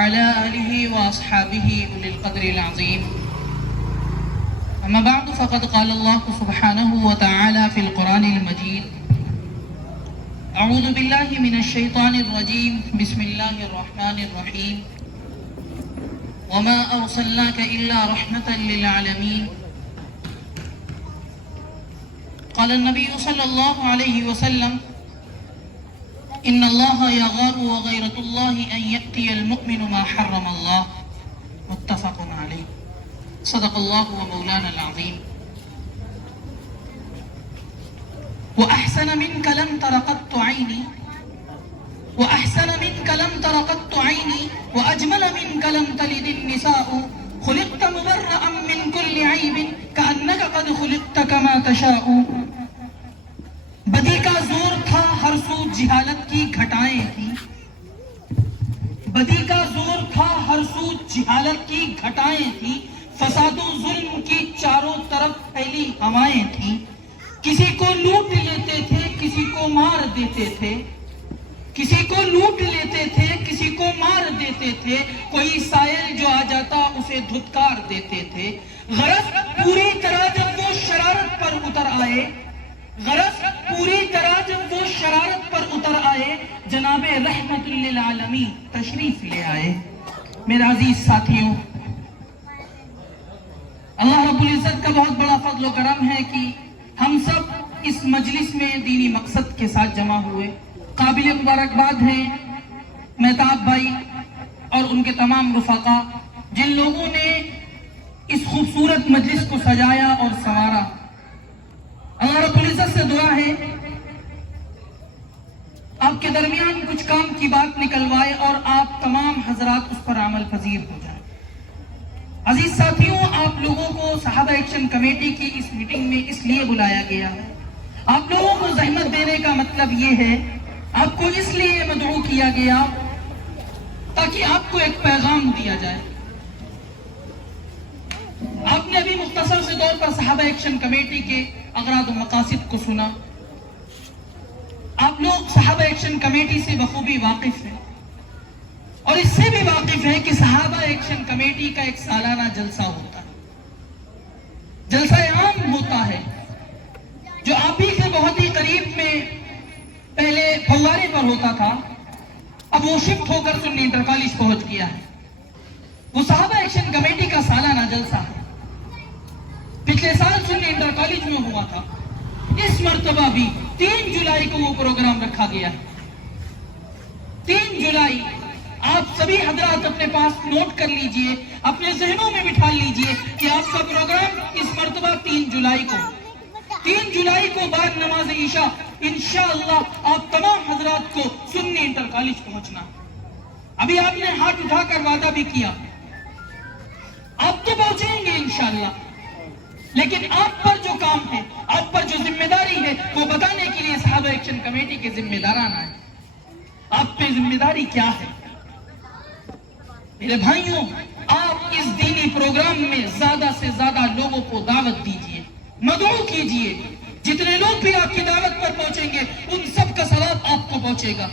وعلى آله وأصحابه أولي القدر العظيم. أما بعد فقد قال الله سبحانه وتعالى في القرآن المجيد: أعوذ بالله من الشيطان الرجيم بسم الله الرحمن الرحيم وما أرسلناك إلا رحمة للعالمين. قال النبي صلى الله عليه وسلم: إن الله يغار وغيرة الله أن يأتي المؤمن ما حرم الله. متفق عليه. صدق الله ومولانا العظيم. وأحسن منك لم تر قط عيني وأحسن منك لم تر قط عيني وأجمل منك لم تلد النساء خلقت مبرأ من كل عيب كأنك قد خلقت كما تشاء. بدی کا زور تھا ہر سو جہالت کی گھٹائیں تھیں. بدی کا زور تھا ہر سو جہالت کی گھٹائیں تھیں. فساد و ظلم کی چاروں طرف پھیلی ہوائیں تھیں. کسی کو لوٹ لیتے تھے کسی کو مار دیتے تھے. کسی کو لوٹ لیتے تھے کسی کو مار دیتے تھے. کوئی سائل جو آ جاتا اسے دھتکار دیتے تھے. غرض پوری طرح جب وہ شرارت پر اتر آئے جناب رحمت للعالمین تشریف لے آئے. میرے عزیز ساتھیوں، اللہ رب العزت کا بہت بڑا فضل و کرم ہے کہ ہم سب اس مجلس میں دینی مقصد کے ساتھ جمع ہوئے. قابل مبارکباد ہیں مہتاب بھائی اور ان کے تمام رفقا جن لوگوں نے اس خوبصورت مجلس کو سجایا اور سنوارا. اللہ رب العزت سے دعا ہے آپ کے درمیان کچھ کام کی بات نکلوائے اور آپ تمام حضرات اس پر عمل پذیر ہو جائیں. عزیز ساتھیوں، آپ لوگوں کو صحابہ ایکشن کمیٹی کی اس میٹنگ میں اس لیے بلایا گیا ہے. آپ لوگوں کو زحمت دینے کا مطلب یہ ہے، آپ کو اس لیے مدعو کیا گیا تاکہ آپ کو ایک پیغام دیا جائے. آپ نے ابھی مختصر سے طور پر صحابہ ایکشن کمیٹی کے اغراض و مقاصد کو سنا. آپ لوگ صحابہ ایکشن کمیٹی سے بخوبی واقف ہیں اور اس سے بھی واقف ہیں کہ صحابہ ایکشن کمیٹی کا ایک سالانہ جلسہ ہوتا ہے، جلسہ عام ہوتا ہے جو آپ ہی سے بہت ہی قریب میں پہلے پھوارے پر ہوتا تھا، اب وہ شفٹ ہو کر سنی انٹر کالج پہنچ گیا ہے. وہ صحابہ ایکشن کمیٹی کا سالانہ جلسہ ہے. پچھلے سال سنی انٹر کالج میں ہوا تھا. اس مرتبہ بھی 3 جولائی کو وہ پروگرام رکھا گیا ہے. 3 جولائی آپ سبھی حضرات اپنے پاس نوٹ کر لیجئے، اپنے ذہنوں میں بٹھا لیجئے کہ آپ کا پروگرام اس مرتبہ 3 جولائی کو بعد نماز عشاء انشاءاللہ آپ تمام حضرات کو سنی انٹر کالج پہنچنا. ابھی آپ نے ہاتھ اٹھا کر وعدہ بھی کیا، آپ تو پہنچیں گے انشاءاللہ، لیکن آپ پر جو کام ہے، آپ پر جو ذمہ داری ہے وہ بتانے کے لیے صحابہ ایکشن کمیٹی کے ذمہ داران آئے. آپ پہ ذمہ داری کیا ہے؟ میرے بھائیوں، آپ اس دینی پروگرام میں زیادہ سے زیادہ لوگوں کو دعوت دیجئے، مدعو کیجئے. جتنے لوگ بھی آپ کی دعوت پر پہنچیں گے ان سب کا ثواب آپ کو پہنچے گا.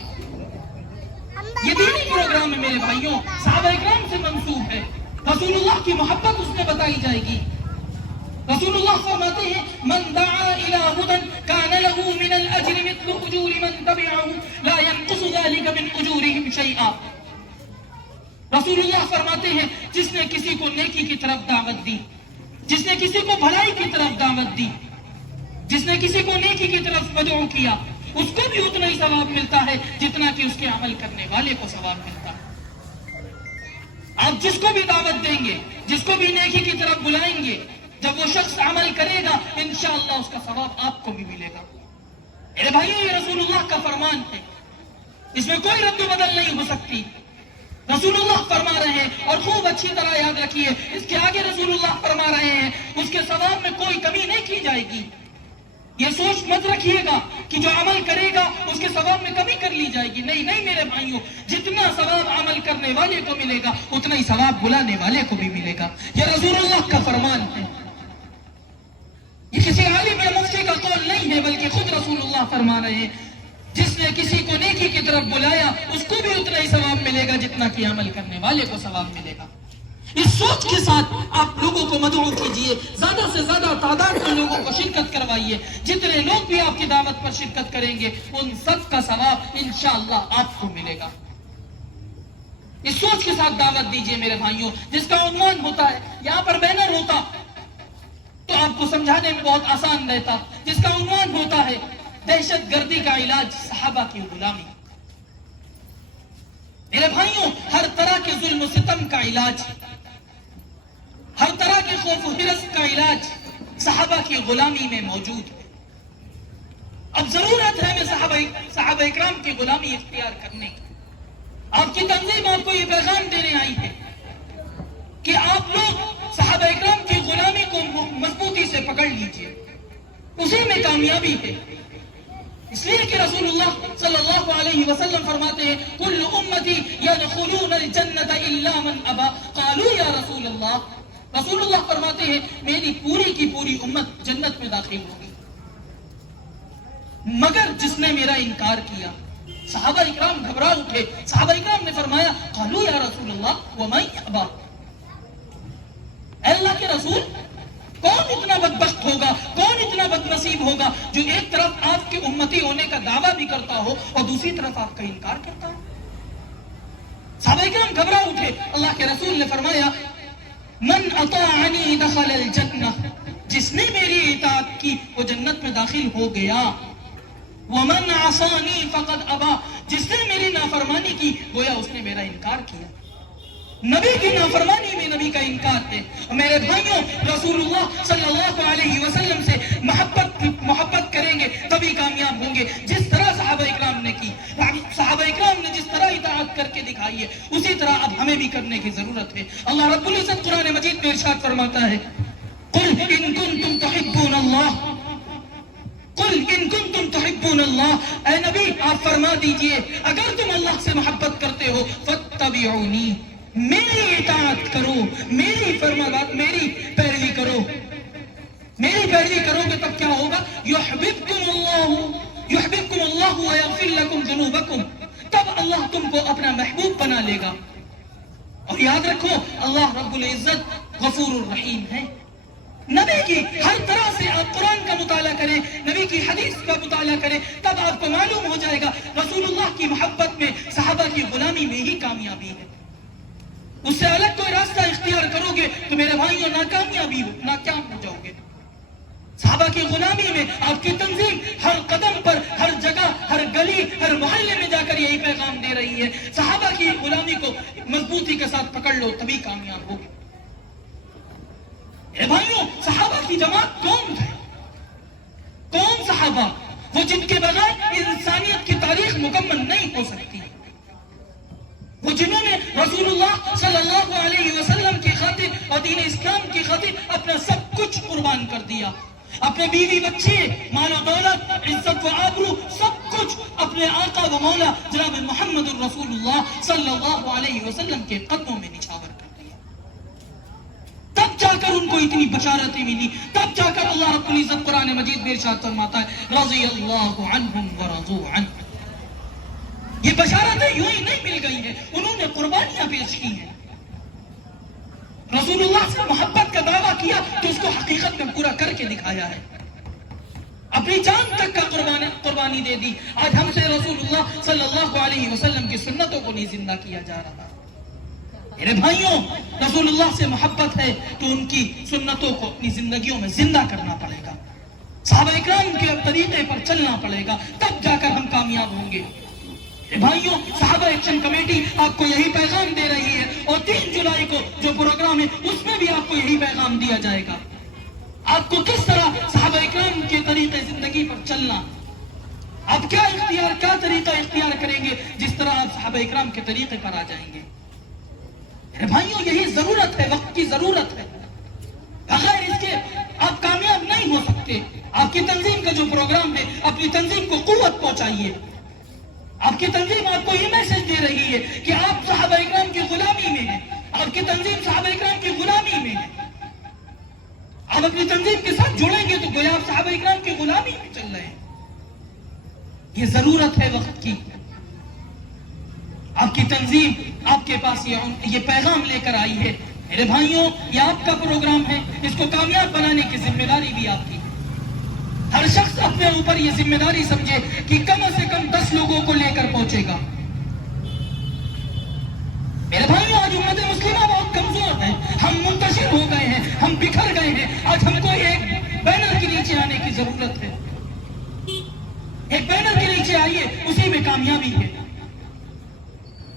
یہ دینی پروگرام ہے میرے بھائیوں، صحابہ اکرام سے منسوب ہے. رسول اللہ کی محبت اس میں بتائی جائے گی. رسول اللہ فرماتے ہیں: من دعا الى هدى كان له من الاجر مثل اجور من تبعه لا ينقص ذلك من اجورهم شيئا. رسول اللہ فرماتے ہیں جس نے کسی کو نیکی کی طرف دعوت دی، جس نے کسی کو بھلائی کی طرف دعوت دی، جس نے کسی کو نیکی کی طرف مدعو کیا، اس کو بھی اتنا ہی ثواب ملتا ہے جتنا کہ اس کے عمل کرنے والے کو ثواب ملتا ہے. آپ جس کو بھی دعوت دیں گے، جس کو بھی نیکی کی طرف بلائیں گے، جب وہ شخص عمل کرے گا انشاءاللہ اس کا ثواب آپ کو بھی ملے گا. میرے بھائیوں، یہ رسول اللہ کا فرمان ہے، اس میں کوئی رد و بدل نہیں ہو سکتی. رسول اللہ فرما رہے ہیں اور خوب اچھی طرح یاد رکھیے، اس کے آگے رسول اللہ فرما رہے ہیں اس کے ثواب میں کوئی کمی نہیں کی جائے گی. یہ سوچ مت رکھیے گا کہ جو عمل کرے گا اس کے ثواب میں کمی کر لی جائے گی. نہیں نہیں میرے بھائیوں، جتنا ثواب عمل کرنے والے کو ملے گا اتنا ہی ثواب بلانے والے کو بھی ملے گا. یہ رسول اللہ کا فرمان ہے، یہ کسی عالم یا مفتی کا قول نہیں ہے، بلکہ خود رسول اللہ فرما رہے ہیں. جس نے کسی کو نیکی کی طرف بلایا اس کو بھی اتنا ہی ثواب ملے گا جتنا کہ عمل کرنے والے کو ثواب ملے گا۔ اس سوچ کے ساتھ آپ لوگوں کو مدعو کیجئے، زیادہ سے زیادہ تعداد میں لوگوں کو شرکت کروائیے۔ جتنے لوگ بھی آپ کی دعوت پر شرکت کریں گے ان سب کا ثواب انشاءاللہ آپ کو ملے گا۔ اس سوچ کے ساتھ دعوت دیجئے میرے بھائیوں، جس کا عنوان ہوتا ہے، یہاں پر بینر ہوتا تو آپ کو سمجھانے میں بہت آسان رہتا، جس کا عنوان ہوتا ہے دہشت گردی کا علاج صحابہ کی غلامی۔ میرے بھائیوں، ہر طرح کے ظلم و ستم کا علاج، ہر طرح کے خوف و ہرس کا علاج صحابہ کی غلامی میں موجود ہے۔ اب ضرورت ہے ہمیں صحابہ اکرام کی غلامی اختیار کرنے کی۔ آپ کی تنظیم آپ کو یہ پیغام دینے آئی ہے کہ آپ لوگ صحابہ اکرام کی غلامی کو مضبوطی سے پکڑ لیجئے، اسی میں کامیابی ہے۔ اس لیے کہ رسول اللہ صلی اللہ علیہ وسلم فرماتے ہیں کل امتی یدخلون الجنت الا من ابا، قالوا یا رسول اللہ، رسول اللہ فرماتے ہیں میری پوری کی پوری امت جنت میں داخل ہوگی مگر جس نے میرا انکار کیا۔ صحابہ اکرام گھبرا اٹھے، صحابہ اکرام نے فرمایا قالوا یا رسول اللہ ومن ابا، اے اللہ کے رسول کون اتنا بدبخت ہوگا، کون اتنا بد نصیب ہوگا جو ایک طرف آپ کے امتی ہونے کا دعویٰ بھی کرتا ہو اور دوسری طرف آپ کا انکار کرتا ہو۔ صحابہ اکرام گھبرا اٹھے، اللہ کے رسول نے فرمایا من اطاعنی دخل الجنہ، جس نے میری اطاعت کی وہ جنت میں داخل ہو گیا۔ ومن عصانی فقد ابا، جس نے میری نافرمانی کی گویا اس نے میرا انکار کیا۔ نبی کی نافرمانی میں نبی کا انکار ہے۔ اور میرے بھائیوں، رسول اللہ صلی اللہ علیہ وسلم سے محبت کریں گے تبھی کامیاب ہوں گے، جس طرح صحابہ اکرام نے کی۔ صحابہ اکرام نے جس طرح اطاعت کر کے دکھائی ہے اسی طرح اب ہمیں بھی کرنے کی ضرورت ہے۔ اللہ رب العزت قرآن مجید میں ارشاد فرماتا ہے قل ان کنتم تحبون اللہ، قل ان کنتم تحبون اللہ، اے نبی آپ فرما دیجئے اگر تم اللہ سے محبت کرتے ہو فاتبعونی، میری اطاعت کرو، میری فرمانات، میری پیروی کرو۔ میری پیروی کرو گے تب کیا ہوگا؟ یحببکم اللہ ویغفر لکم ذنوبکم، تب اللہ تم کو اپنا محبوب بنا لے گا۔ اور یاد رکھو اللہ رب العزت غفور الرحیم ہے۔ نبی کی ہر طرح سے آپ قرآن کا مطالعہ کریں، نبی کی حدیث کا مطالعہ کریں، تب آپ کو معلوم ہو جائے گا رسول اللہ کی محبت میں صحابہ کی غلامی میں ہی کامیابی ہے۔ اس سے الگ کوئی راستہ اختیار کرو گے تو میرے بھائیوں ناکام ہو جاؤ گے۔ صحابہ کی غلامی میں آپ کی تنظیم ہر قدم پر، ہر جگہ، ہر گلی، ہر محلے میں جا کر یہی پیغام دے رہی ہے صحابہ کی غلامی کو مضبوطی کے ساتھ پکڑ لو تبھی کامیاب ہوگے۔ اے بھائیوں، صحابہ کی جماعت کون ہے؟ کون صحابہ؟ وہ جن کے بغیر انسانیت کی تاریخ مکمل نہیں ہو سکتی، وہ جنہوں نے رسول اللہ صلی اللہ علیہ وسلم کی خاطر اور دین اسلام کی خاطر اپنا سب کچھ قربان کر دیا، اپنے بیوی بچے، مال و دولت، عزت و آبرو، سب کچھ اپنے آقا و مولا جناب محمد الرسول اللہ صلی اللہ علیہ وسلم کے قدموں میں نچھاور کر دیا۔ تب جا کر ان کو اتنی بشارتیں ملی، تب جا کر اللہ رب العزت قرآن مجید میں ارشاد فرماتا ہے رضی اللہ عنہم ورضوا عنہ۔ یہ بشارتیں یوں ہی نہیں مل گئی ہیں، انہوں نے قربانیاں پیش کی ہیں۔ رسول اللہ سے محبت کا دعویٰ کیا تو اس کو حقیقت میں پورا کر کے دکھایا ہے، اپنی جان تک کا قربانی دے دی۔ آج ہم سے رسول اللہ صلی اللہ علیہ وسلم کی سنتوں کو نہیں زندہ کیا جا رہا۔ میرے بھائیوں، رسول اللہ سے محبت ہے تو ان کی سنتوں کو اپنی زندگیوں میں زندہ کرنا پڑے گا، صحابہ اکرام کے طریقے پر چلنا پڑے گا، تب جا کر ہم کامیاب ہوں گے۔ بھائیوں، صحابہ ایکشن کمیٹی آپ کو یہی پیغام دے رہی ہے اور 3 جولائی کو جو پروگرام ہے اس میں بھی آپ کو یہی پیغام دیا جائے گا۔ آپ کو کس طرح صحابہ اکرام کے طریقے زندگی پر چلنا، آپ کیا طریقہ اختیار کریں گے جس طرح آپ صحابہ اکرام کے طریقے پر آ جائیں گے۔ بھائیوں، یہی ضرورت ہے، وقت کی ضرورت ہے، بغیر اس کے آپ کامیاب نہیں ہو سکتے۔ آپ کی تنظیم کا جو پروگرام ہے اپنی تنظیم کو قوت پہنچائیے۔ آپ کی تنظیم آپ کو یہ میسج دے رہی ہے کہ آپ صحابہ اکرام کی غلامی میں ہیں، آپ کی تنظیم صحابہ اکرام کی غلامی میں ہے۔ آپ اپنی تنظیم کے ساتھ جڑیں گے تو گویا آپ صحابہ اکرام کی غلامی میں چل رہے ہیں۔ یہ ضرورت ہے وقت کی. آپ کی تنظیم آپ کے پاس یہ پیغام لے کر آئی ہے. میرے بھائیوں، یہ آپ کا پروگرام ہے، اس کو کامیاب بنانے کی ذمہ داری بھی آپ کی. ہر شخص اپنے اوپر یہ ذمہ داری سمجھے کہ کم سے کم 10 لوگوں کو لے کر پہنچے گا. میرے بھائیوں، آج امت مسلمہ بہت کمزور ہے، ہم منتشر ہو گئے ہیں، ہم بکھر گئے ہیں. آج ہم کو ایک بینر کے نیچے آنے کی ضرورت ہے. ایک بینر کے نیچے آئیے، اسی میں کامیابی ہے.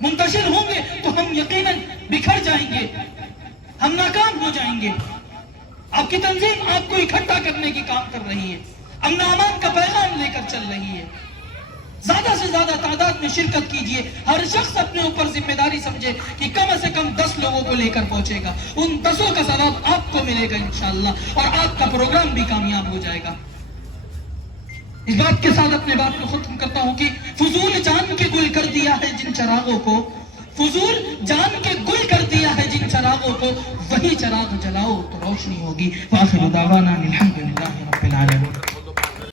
منتشر ہوں گے تو ہم یقیناً بکھر جائیں گے، ہم ناکام ہو جائیں گے. آپ کی تنظیم آپ کو اکٹھا کرنے کی کام کر رہی ہے، امن و امان کا پیغام لے کر چل رہی ہے. زیادہ سے زیادہ تعداد میں شرکت کیجئے. ہر شخص اپنے اوپر ذمہ داری سمجھے کہ کم سے کم 10 لوگوں کو لے کر پہنچے گا. ان 10 کا ثواب آپ کو ملے گا انشاءاللہ، اور آپ کا پروگرام بھی کامیاب ہو جائے گا. اس بات کے ساتھ اپنے بات کو ختم کرتا ہوں کہ فضول جان کے گل کر دیا ہے جن چراغوں کو، فضول جان کے گل کر دیا ہے جن چراغوں کو، وہی چراغ جلاؤ تو روشنی ہوگی. وآخر دعوانا الحمدللہ رب العالمین.